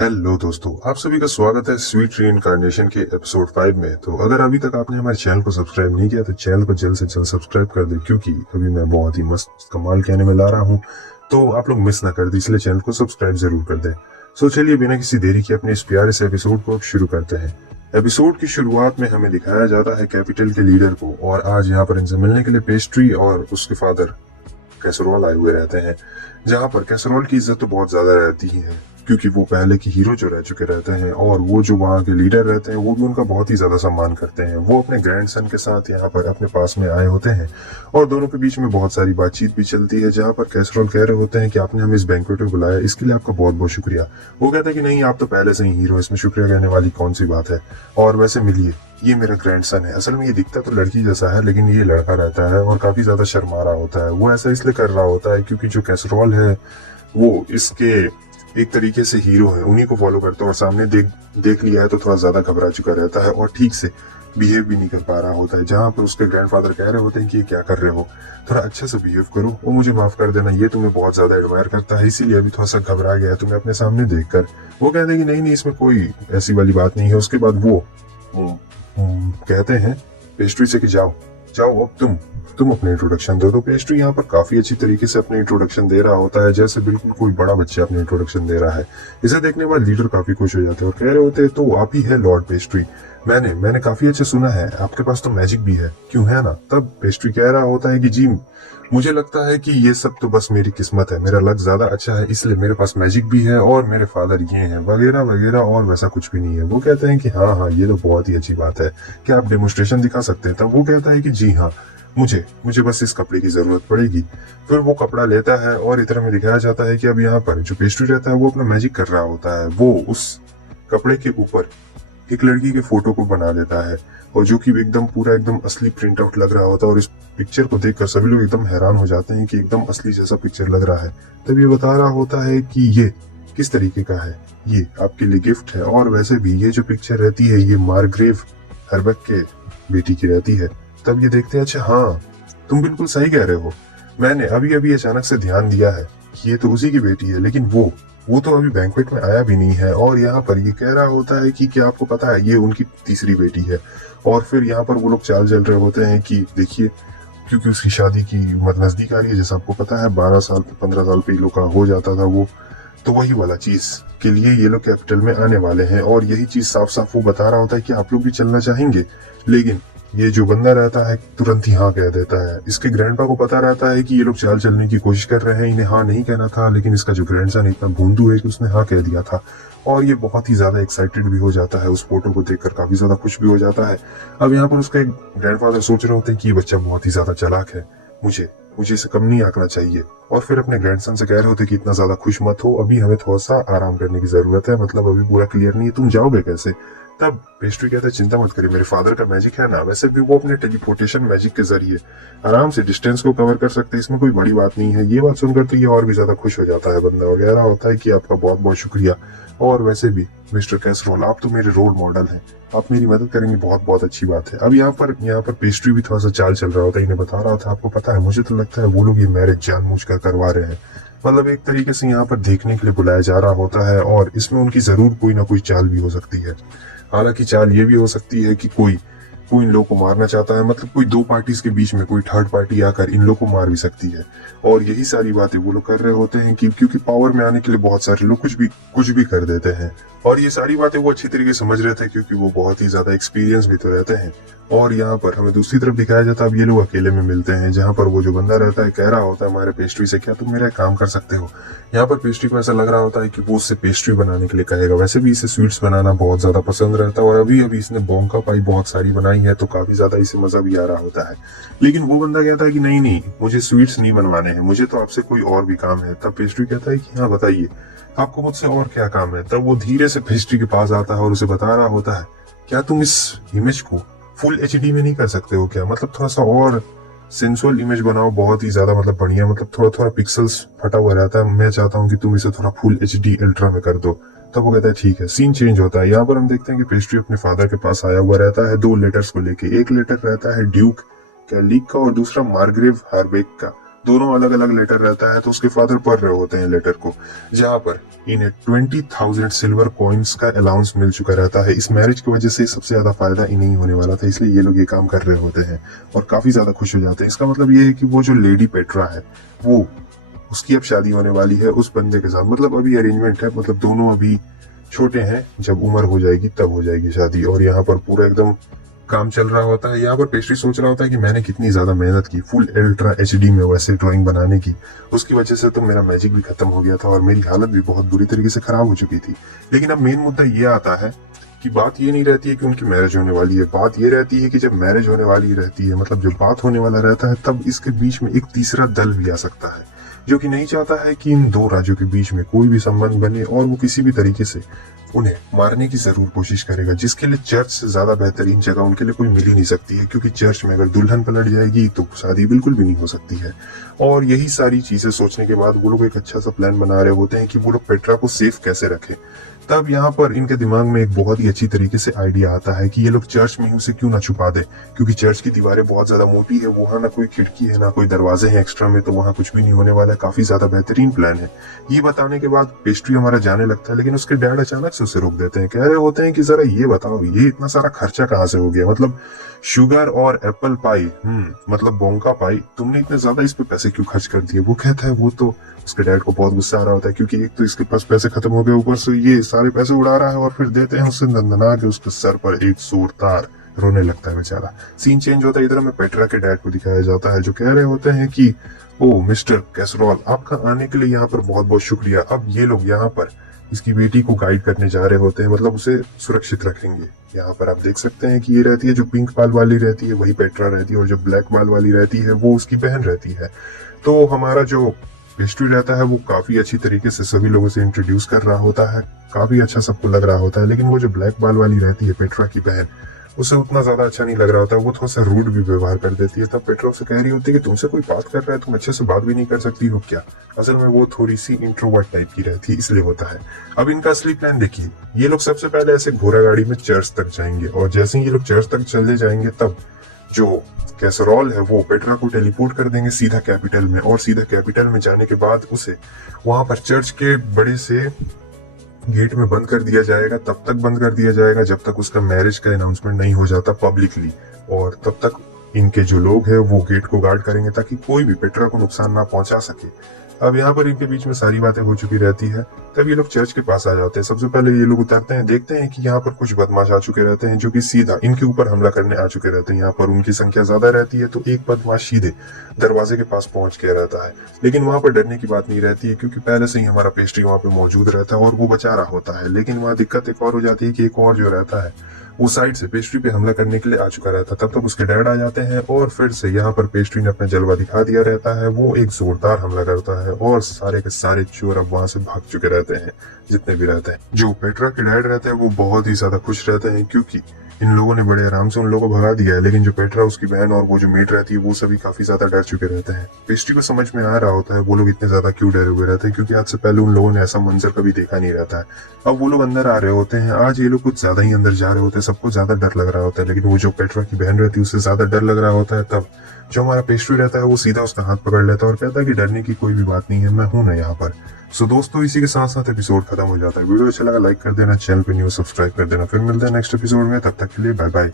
Hello दोस्तों, आप सभी का स्वागत है स्वीट रीइंकार्नेशन के एपिसोड 5 में। तो अगर अभी तक आपने हमारे चैनल को सब्सक्राइब नहीं किया तो चैनल को जल्द से जल्द सब्सक्राइब कर दे, क्योंकि अभी मैं बहुत ही मस्त कमाल कहने में ला रहा हूँ। तो आप लोग मिस ना कर दे, इसलिए चैनल को सब्सक्राइब जरूर कर दे। सो चलिए बिना किसी देरी के अपने इस प्यारे से एपिसोड को अब शुरू करते हैं। एपिसोड की शुरुआत में हमें दिखाया जाता है कैपिटल के लीडर को, और आज यहाँ पर इनसे मिलने के लिए पेस्ट्री और उसके फादर कैसरोल आए हुए रहते हैं। जहाँ पर कैसरोल की इज्जत तो बहुत ज्यादा रहती ही है, क्योंकि वो पहले के हीरो जो रह चुके रहते हैं, और वो जो वहाँ के लीडर रहते हैं वो भी उनका बहुत ही ज्यादा सम्मान करते हैं। वो अपने ग्रैंडसन के साथ यहाँ पर अपने पास में आए होते हैं, और दोनों के बीच में बहुत सारी बातचीत भी चलती है, जहाँ पर कैसरोल कह रहे होते हैं कि आपने हमें इस बैंक्वेट में बुलाया, इसके लिए आपका बहुत बहुत शुक्रिया। वो कहता है कि नहीं, आप तो पहले से ही हीरो, इसमें शुक्रिया कहने वाली कौन सी बात है। और वैसे मिलिए, ये मेरा ग्रैंडसन है। असल में ये दिखता तो लड़की जैसा है, लेकिन ये लड़का रहता है और काफी ज्यादा शर्मा रहा होता है। वो ऐसा इसलिए कर रहा होता है क्योंकि जो कैसरोल है वो इसके एक तरीके से हीरो है, उन्हीं को फॉलो करता है, और सामने देख लिया है तो थोड़ा ज्यादा घबरा चुका रहता है और ठीक से बिहेव भी नहीं कर पा रहा होता है। जहाँ पर उसके ग्रैंडफादर कह रहे होते हैं कि ये क्या कर रहे हो, थोड़ा अच्छे से बिहेव करो, वो मुझे माफ कर देना, ये तुम्हें बहुत ज्यादा एडमायर करता है, इसीलिए अभी थोड़ा सा घबरा गया तुम्हें अपने सामने देखकर। वो कहते हैं कि नहीं नहीं, इसमें कोई ऐसी वाली बात नहीं है। उसके बाद वो कहते हैं पेस्ट्री से कि जाओ जाओ, अब तुम अपने इंट्रोडक्शन दो। तो पेस्ट्री यहाँ पर काफी अच्छी तरीके से अपने इंट्रोडक्शन दे रहा होता है, जैसे बिल्कुल कोई बड़ा बच्चा अपने इंट्रोडक्शन दे रहा है। इसे देखने के बाद लीडर काफी खुश हो जाते हैं और कह रहे होते हैं, तो आप ही है लॉर्ड पेस्ट्री। मैंने काफी अच्छे सुना है, आपके पास तो मैजिक भी है, क्यों है ना। तब पेस्ट्री कह रहा होता है कि जी, मुझे लगता है कि ये सब तो बस मेरी किस्मत है, मेरा लक ज्यादा अच्छा है, इसलिए मेरे पास मैजिक भी है और मेरे फादर ये हैं वगैरह वगैरह, और वैसा कुछ भी नहीं है। वो कहते हैं कि हाँ हाँ, ये तो बहुत ही अच्छी बात है, क्या आप डेमोन्स्ट्रेशन दिखा सकते हैं। तब वो कहता है कि जी हाँ, मुझे मुझे बस इस कपड़े की जरूरत पड़ेगी। फिर वो कपड़ा लेता है और इधर में दिखाया जाता है कि अब यहाँ पर जो पेस्ट्री रहता है वो अपना मैजिक कर रहा होता है। वो उस कपड़े के ऊपर एक लड़की के फोटो को बना देता है, और जो कि एकदम पूरा एकदम असली प्रिंट आउट लग रहा होता है, और इस पिक्चर को देखकर सभी लोग एकदम हैरान हो जाते हैं कि एकदम असली जैसा पिक्चर लग रहा है। तब ये बता रहा होता है कि ये किस तरीके का है, ये आपके लिए गिफ्ट है, और वैसे भी ये जो पिक्चर रहती है ये मार्ग्रेव हर्बक के बेटी की रहती है। तब ये देखते हैं, अच्छा हाँ, तुम बिल्कुल सही कह रहे हो, मैंने अभी अभी अचानक से ध्यान दिया है कि ये तो उसी की बेटी है, लेकिन वो तो अभी बैंक्वेट में आया भी नहीं है। और यहाँ पर ये कह रहा होता है कि क्या आपको पता है, ये उनकी तीसरी बेटी है। और फिर यहाँ पर वो लोग चाल चल रहे होते हैं कि देखिए, क्योंकि उसकी शादी की उम्र नजदीक आ रही है, जैसा आपको पता है 12 साल 15 साल पे लोग का हो जाता था वो, तो वही वाला चीज के लिए ये लोग कैपिटल में आने वाले हैं। और यही चीज साफ साफ वो बता रहा होता है कि आप लोग भी चलना चाहेंगे, लेकिन ये जो बंदा रहता है तुरंत ही हाँ कह देता है। इसके ग्रैंडपा को पता रहता है कि ये लोग चाल चलने की कोशिश कर रहे हैं, इन्हें हाँ नहीं कहना था, लेकिन इसका जो ग्रैंडसन इतना भोंदू है कि उसने हाँ कह दिया था। और ये बहुत ही ज्यादा एक्साइटेड भी हो जाता है, उस फोटो को देखकर काफी ज्यादा खुश भी हो जाता है। अब यहाँ पर उसका एक ग्रैंडफादर सोच रहे होते हैं कि ये बच्चा बहुत ही ज्यादा चालाक है, मुझे मुझे इसे कम नहीं आंकना चाहिए। और फिर अपने ग्रैंडसन से कह रहे होते कि इतना ज्यादा खुश मत हो, अभी हमें थोड़ा सा आराम करने की जरूरत है, मतलब अभी पूरा क्लियर नहीं है, तुम जाओगे कैसे। तब पेस्ट्री कहता है, चिंता मत करिए, मेरे फादर का मैजिक है ना, वैसे भी वो अपने टेलीपोर्टेशन मैजिक के जरिए आराम से डिस्टेंस को कवर कर सकते हैं, इसमें कोई बड़ी बात नहीं है। ये बात सुनकर तो ये और भी ज्यादा खुश हो जाता है बंदा, वगैरह होता है कि आपका बहुत बहुत शुक्रिया, और वैसे भी मिस्टर कैसरोल आप तो मेरे रोल मॉडल हैं, आप मेरी मदद करेंगे, बहुत बहुत अच्छी बात है। अब यहाँ पर पेस्ट्री भी थोड़ा सा चाल चल रहा होता है, इन्हें बता रहा था आपको पता है, मुझे तो लगता है वो लोग ये मैरिज जानबूझकर करवा रहे हैं, मतलब एक तरीके से यहाँ पर देखने के लिए बुलाया जा रहा होता है, और इसमें उनकी जरूर कोई ना कोई चाल भी हो सकती है। हालांकि चाल ये भी हो सकती है कि कोई कोई इन लोगों को मारना चाहता है, मतलब कोई दो पार्टीज के बीच में कोई थर्ड पार्टी आकर इन लोगों को मार भी सकती है। और यही सारी बातें वो लोग कर रहे होते हैं कि क्योंकि पावर में आने के लिए बहुत सारे लोग कुछ भी कर देते हैं, और ये सारी बातें वो अच्छी तरीके से समझ रहे थे, क्योंकि वो बहुत ही ज्यादा एक्सपीरियंस भी तो रहते हैं। और यहाँ पर हमें दूसरी तरफ दिखाया जाता है, अब ये लोग अकेले में मिलते हैं, जहाँ पर वो जो बंदा रहता है कह रहा होता है हमारे पेस्ट्री से, क्या तुम मेरा काम कर सकते हो। यहाँ पर पेस्ट्री को ऐसा लग रहा होता है कि वो उससे पेस्ट्री बनाने के लिए कहेगा, वैसे भी इसे स्वीट्स बनाना बहुत ज्यादा पसंद रहता है, और अभी अभी इसने बोंका पाई बहुत सारी बनाई है, तो काफी ज्यादा इसे मजा भी आ रहा होता है। लेकिन वो बंदा कहता है कि नहीं नहीं, मुझे स्वीट्स नहीं बनवाने हैं, मुझे तो आपसे कोई और भी काम है। तब पेस्ट्री कहता है कि हाँ बताइए, आपको मुझसे और क्या काम है। तब वो धीरे से पेस्ट्री के पास आता है और उसे बता रहा होता है, क्या तुम इस इमेज को फुल एचडी में नहीं कर सकते हो क्या, मतलब थोड़ा सा और सेंसुअल इमेज बनाओ, बहुत ही ज्यादा मतलब बढ़िया, मतलब थोड़ा थोड़ा पिक्सल्स फटा हुआ रहता है, मैं चाहता हूँ कि तुम इसे थोड़ा फुल एचडी अल्ट्रा में कर दो। तब वो कहता है ठीक है। सीन चेंज होता है, यहाँ पर हम देखते हैं कि पेस्ट्री अपने फादर के पास आया हुआ रहता है दो लेटर्स को लेके। एक लेटर रहता है ड्यूक कैलिक का और दूसरा मार्ग्रेव हार्बेक का। दोनों अलग अलग लेटर रहता है, तो उसके फादर पढ़ रहे होते हैं लेटर को, जहाँ पर इन्हें 20,000 सिल्वर कॉइन्स का अलाउंस मिल चुका रहता है। इस मैरिज की वजह से सबसे ज्यादा फायदा इन्हें ही होने वाला था, इसलिए ये लोग ये काम कर रहे होते हैं और काफी ज्यादा खुश हो जाते हैं। इसका मतलब ये है कि वो जो लेडी पेट्रा है वो उसकी अब शादी होने वाली है उस बंदे के साथ। मतलब अभी अरेंजमेंट है, मतलब दोनों अभी छोटे हैं, जब उम्र हो जाएगी तब हो जाएगी शादी। और यहाँ पर पूरा एकदम काम चल रहा होता है। यहाँ पर पेस्ट्री सोच रहा होता है कि मैंने कितनी ज्यादा मेहनत की फुल अल्ट्रा एचडी में वैसे ड्राइंग बनाने की, उसकी वजह से तो मेरा मैजिक भी खत्म हो गया था और मेरी हालत भी बहुत बुरी तरीके से खराब हो चुकी थी। लेकिन अब मेन मुद्दा ये आता है कि बात ये नहीं रहती है कि उनकी मैरिज होने वाली है, बात ये रहती है कि जब मैरिज होने वाली रहती है, मतलब जब बात होने वाला रहता है, तब इसके बीच में एक तीसरा दल भी आ सकता है जो कि नहीं चाहता है कि इन दो राज्यों के बीच में कोई भी संबंध बने, और वो किसी भी तरीके से उन्हें मारने की जरूर कोशिश करेगा, जिसके लिए चर्च से ज्यादा बेहतरीन जगह उनके लिए कोई मिल ही नहीं सकती है, क्योंकि चर्च में अगर दुल्हन पलट जाएगी तो शादी बिल्कुल भी नहीं हो सकती है। और यही सारी चीजें सोचने के बाद वो लोग एक अच्छा सा प्लान बना रहे होते हैं कि वो लोग पेट्रा को सेफ कैसे रखें। तब यहाँ पर इनके दिमाग में एक बहुत ही अच्छी तरीके से आइडिया आता है कि ये लोग चर्च में ही उसे क्यों ना छुपा दे, क्योंकि चर्च की दीवारें बहुत ज्यादा मोटी है, वहां ना कोई खिड़की है ना कोई दरवाजे हैं एक्स्ट्रा में, तो वहां कुछ भी नहीं होने वाला है। काफी ज्यादा बेहतरीन प्लान है। ये बताने के बाद पेस्ट्री हमारा जाने लगता है, लेकिन उसके डैड अचानक से उसे रोक देते हैं। कह रहे होते हैं कि जरा ये बताओ, ये इतना सारा खर्चा कहाँ से हो गया, मतलब शुगर और एप्पल पाई, मतलब बोंका पाई, तुमने इतने ज्यादा इस पे पैसे क्यों खर्च कर दिए। वो कहता है, वो तो उसके डैड को बहुत गुस्सा आ रहा होता है, क्योंकि एक तो इसके पास पैसे खत्म हो गए, ऊपर से ये सारे पैसे उड़ा रहा है, और फिर देते हैं उसे दंदना के उसके सर पर एक जोरदार। रोने लगता है बेचारा। सीन चेंज होता है, इधर हमें पेट्रा के डैड को दिखाया जाता है, जो कह रहे होते हैं कि ओ मिस्टर कैसरोल, आपका आने के लिए यहाँ पर बहुत बहुत शुक्रिया। अब ये लोग यहाँ पर इसकी बेटी को गाइड करने जा रहे होते हैं, मतलब उसे सुरक्षित रखेंगे। यहाँ पर आप देख सकते हैं कि ये रहती है, जो पिंक बाल वाली रहती है वही पेट्रा रहती है, और जो ब्लैक बाल वाली रहती है वो उसकी बहन रहती है। तो हमारा जो हिस्ट्री रहता है वो काफी अच्छी तरीके से सभी लोगों से इंट्रोड्यूस कर रहा होता है, काफी अच्छा सबको लग रहा होता है। लेकिन वो जो ब्लैक बाल वाली रहती है पेट्रा की बहन, उसे उतना ज्यादा अच्छा नहीं लग रहा होता है, वो थोड़ा सा रूड भी व्यवहार कर देती है। तब पेट्रा उसे कह रही होती है कि तुमसे कोई बात कर रहा है, तुम अच्छे से बात भी नहीं कर सकती हो क्या। असल में वो थोड़ी सी इंट्रोवर्ट टाइप की रहती है, इसलिए होता है। अब इनका असली प्लान देखिए, ये लोग सबसे पहले ऐसे घोड़ा गाड़ी में चर्च तक जाएंगे, और जैसे ही ये लोग चर्च तक चले जाएंगे तब जो कैसरोल है वो पेट्रा को टेलीपोर्ट कर देंगे सीधा कैपिटल में, और सीधा कैपिटल में जाने के बाद उसे वहां पर चर्च के बड़े से गेट में बंद कर दिया जाएगा। तब तक बंद कर दिया जाएगा जब तक उसका मैरिज का अनाउंसमेंट नहीं हो जाता पब्लिकली, और तब तक इनके जो लोग हैं वो गेट को गार्ड करेंगे ताकि कोई भी पेट्रा को नुकसान ना पहुंचा सके। अब यहाँ पर इनके बीच में सारी बातें हो चुकी रहती है। तब ये लोग चर्च के पास आ जाते हैं। सबसे पहले ये लोग उतरते हैं, देखते हैं कि यहाँ पर कुछ बदमाश आ चुके रहते हैं, जो कि सीधा इनके ऊपर हमला करने आ चुके रहते हैं। यहाँ पर उनकी संख्या ज्यादा रहती है, तो एक बदमाश सीधे दरवाजे के पास पहुंच के रहता है। लेकिन वहां पर डरने की बात नहीं रहती है, क्योंकि पहले से ही हमारा पेस्ट्री वहां पे मौजूद रहता है और वो बचा रहा होता है। लेकिन वहां दिक्कत एक और हो जाती है कि एक और जो रहता है वो साइड से पेस्ट्री पे हमला करने के लिए आ चुका रहता है। तब तक उसके डैड आ जाते हैं, और फिर से यहाँ पर पेस्ट्री ने अपना जलवा दिखा दिया रहता है। वो एक जोरदार हमला करता है, और सारे के सारे चोर अब वहां से भाग चुके रहते हैं, जितने भी रहते हैं। जो पेट्रा के डैड रहते हैं वो बहुत ही ज्यादा खुश रहते हैं, क्योंकि इन लोगों ने बड़े आराम से उन लोगों को भगा दिया है। लेकिन जो पेट्रा, उसकी बहन और वो जो मेड रहती है, वो सभी काफी ज्यादा डर चुके रहते हैं। पेस्ट्री को समझ में आ रहा होता है वो लोग इतने ज्यादा क्यों डरे हुए रहते हैं, क्योंकि आज से पहले उन लोगों ने ऐसा मंजर कभी देखा नहीं रहता है। अब वो लोग अंदर आ रहे होते हैं, आज ये लोग कुछ ज्यादा ही अंदर जा रहे होते हैं, सबको ज्यादा डर लग रहा होता है। लेकिन वो जो पेट्रा की बहन रहती है उससे ज्यादा डर लग रहा होता है। तब जो हमारा पेस्ट्री रहता है वो सीधा उसका हाथ पकड़ लेता है और कहता है कि डरने की कोई भी बात नहीं है, मैं हूं ना यहाँ पर। सो दोस्तों, इसी के साथ साथ एपिसोड खत्म हो जाता है। वीडियो अच्छा लगा लाइक कर देना, चैनल पे न्यू सब्सक्राइब कर देना। फिर मिलते हैं नेक्स्ट एपिसोड में, तब तक के लिए बाय बाय।